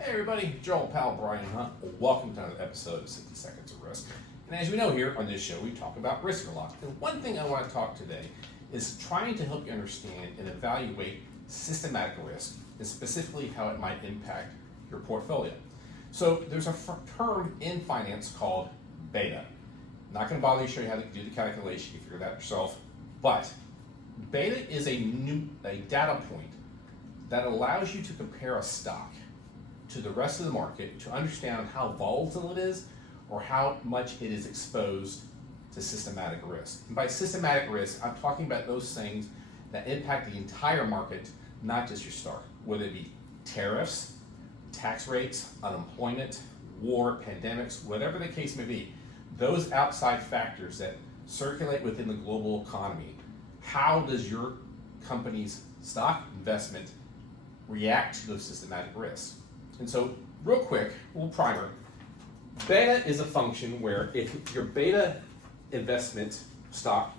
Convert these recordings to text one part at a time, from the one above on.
Hey everybody, Joel Pal Brian Hunt. Welcome to another episode of 60 Seconds of Risk. And as we know here on this show, we talk about risk a lot. And one thing I want to talk today is trying to help you understand and evaluate systematic risk, and specifically how it might impact your portfolio. So there's a term in finance called beta. Not going to bother you to show you how to do the calculation, you figure that yourself. But beta is a data point that allows you to compare a stock to the rest of the market to understand how volatile it is or how much it is exposed to systematic risk. And by systematic risk, I'm talking about those things that impact the entire market, not just your stock, whether it be tariffs, tax rates, unemployment, war, pandemics, whatever the case may be. Those outside factors that circulate within the global economy, how does your company's stock investment react to those systematic risks? And so, real quick, a little primer. Beta is a function where if your beta investment stock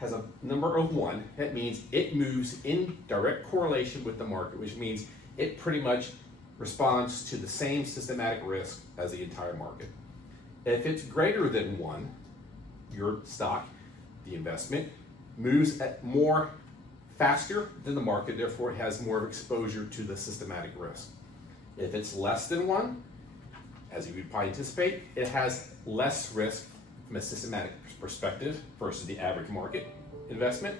has a number of 1, that means it moves in direct correlation with the market, which means it pretty much responds to the same systematic risk as the entire market. If it's greater than 1, your stock, the investment, moves at more faster than the market, therefore it has more exposure to the systematic risk. If it's less than 1, as you would probably anticipate, it has less risk from a systematic perspective versus the average market investment.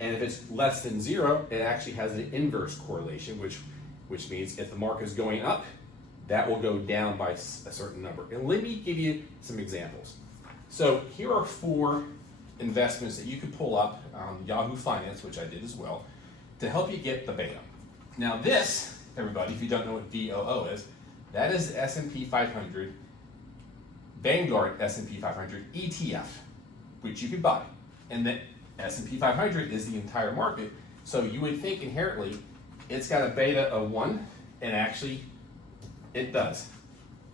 And if it's less than 0, it actually has an inverse correlation, which means if the market is going up, that will go down by a certain number. And let me give you some examples. So here are 4 investments that you can pull up on Yahoo Finance, which I did as well, to help you get the beta. Now this, everybody, if you don't know what VOO is, that is the S&P 500, Vanguard S&P 500 ETF, which you could buy. And the S&P 500 is the entire market, so you would think inherently it's got a beta of 1, and actually it does.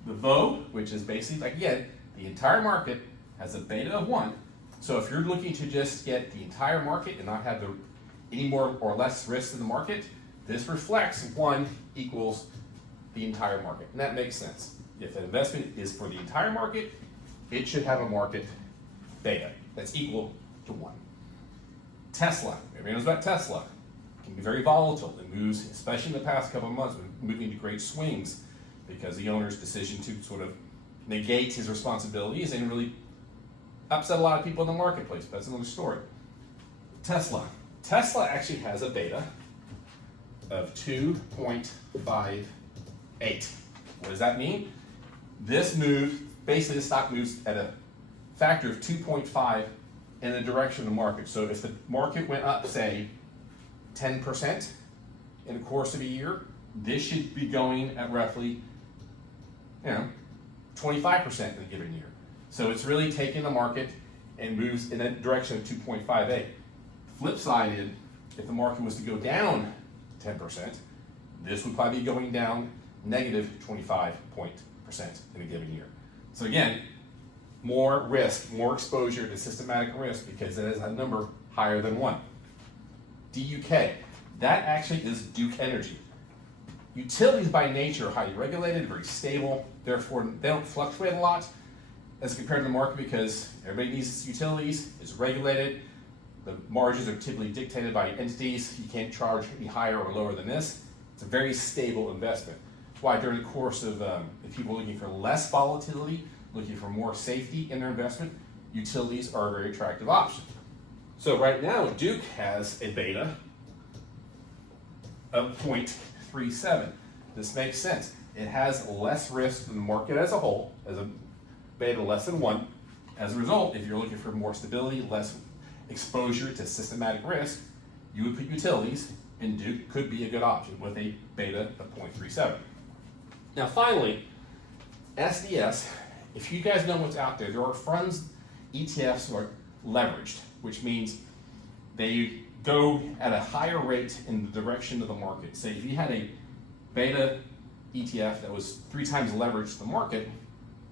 The VOO, which is basically, again, the entire market has a beta of 1, so if you're looking to just get the entire market and not have any more or less risk in the market, this reflects 1 equals the entire market, and that makes sense. If an investment is for the entire market, it should have a market beta that's equal to 1. Tesla, everybody knows about Tesla. It can be very volatile. It moves, especially in the past couple of months, moving to great swings because the owner's decision to sort of negate his responsibilities and really upset a lot of people in the marketplace. But that's another story. Tesla actually has a beta of 2.58. What does that mean? This move, basically the stock moves at a factor of 2.5 in the direction of the market. So if the market went up, say, 10% in the course of a year, this should be going at roughly, 25% in a given year. So it's really taking the market and moves in that direction of 2.58. Flip side is, if the market was to go down 10%, this would probably be going down negative 25% in a given year. So again, more risk, more exposure to systematic risk because it has a number higher than 1. DUK, that actually is Duke Energy. Utilities by nature are highly regulated, very stable, therefore they don't fluctuate a lot as compared to the market because everybody needs utilities, it's regulated, the margins are typically dictated by entities, you can't charge any higher or lower than this. It's a very stable investment. That's why during the course of, if people are looking for less volatility, looking for more safety in their investment, utilities are a very attractive option. So right now, Duke has a beta of 0.37. This makes sense. It has less risk than the market as a whole, as a beta less than 1. As a result, if you're looking for more stability, less exposure to systematic risk, you would put utilities, and Duke could be a good option with a beta of 0.37. Now finally, SDS, if you guys know what's out there are funds, ETFs who are leveraged, which means they go at a higher rate in the direction of the market. Say if you had a beta ETF that was 3 times leveraged to the market,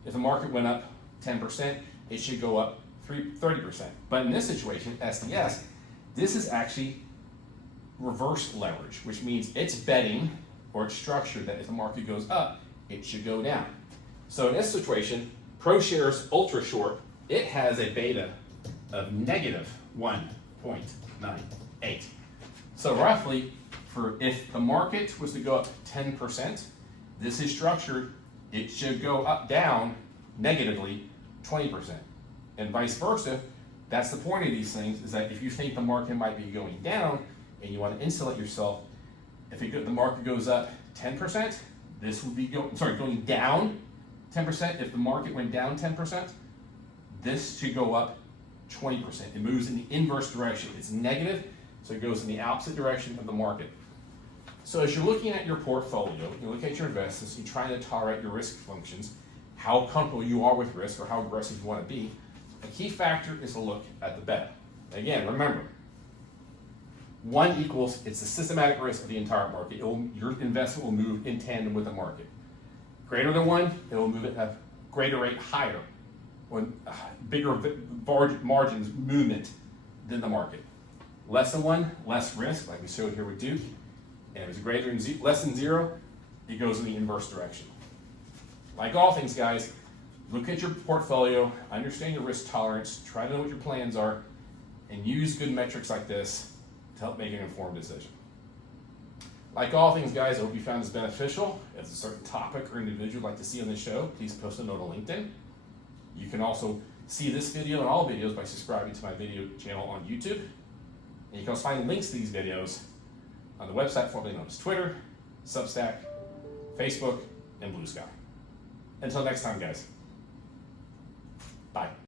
if the market went up 10%, it should go up 30%. But in this situation, SDS, this is actually reverse leverage, which means it's betting or it's structured that if the market goes up, it should go down. So in this situation, ProShares Ultra Short, it has a beta of negative 1.98. So roughly, if the market was to go up 10%, this is structured, it should go down negatively 20%. And vice versa. That's the point of these things, is that if you think the market might be going down and you want to insulate yourself, if the market goes up 10%, this would be going down 10%. If the market went down 10%, this should go up 20%. It moves in the inverse direction. It's negative, so it goes in the opposite direction of the market. So as you're looking at your portfolio, you look at your investments, you're trying to tolerate your risk functions, how comfortable you are with risk or how aggressive you want to be. A key factor is to look at the beta. Again, remember, 1 equals, it's the systematic risk of the entire market. Your investment will move in tandem with the market. Greater than 1, it will move at a greater rate higher, when bigger margins movement than the market. Less than 1, less risk, like we showed here with Duke. And if it's less than 0, it goes in the inverse direction. Like all things, guys, look at your portfolio, understand your risk tolerance, try to know what your plans are, and use good metrics like this to help make an informed decision. Like all things, guys, I hope you found this beneficial. If there's a certain topic or individual you'd like to see on the show, please post a note on LinkedIn. You can also see this video and all videos by subscribing to my video channel on YouTube. And you can also find links to these videos on the website formerly known as Twitter, Substack, Facebook, and Blue Sky. Until next time, guys. Bye.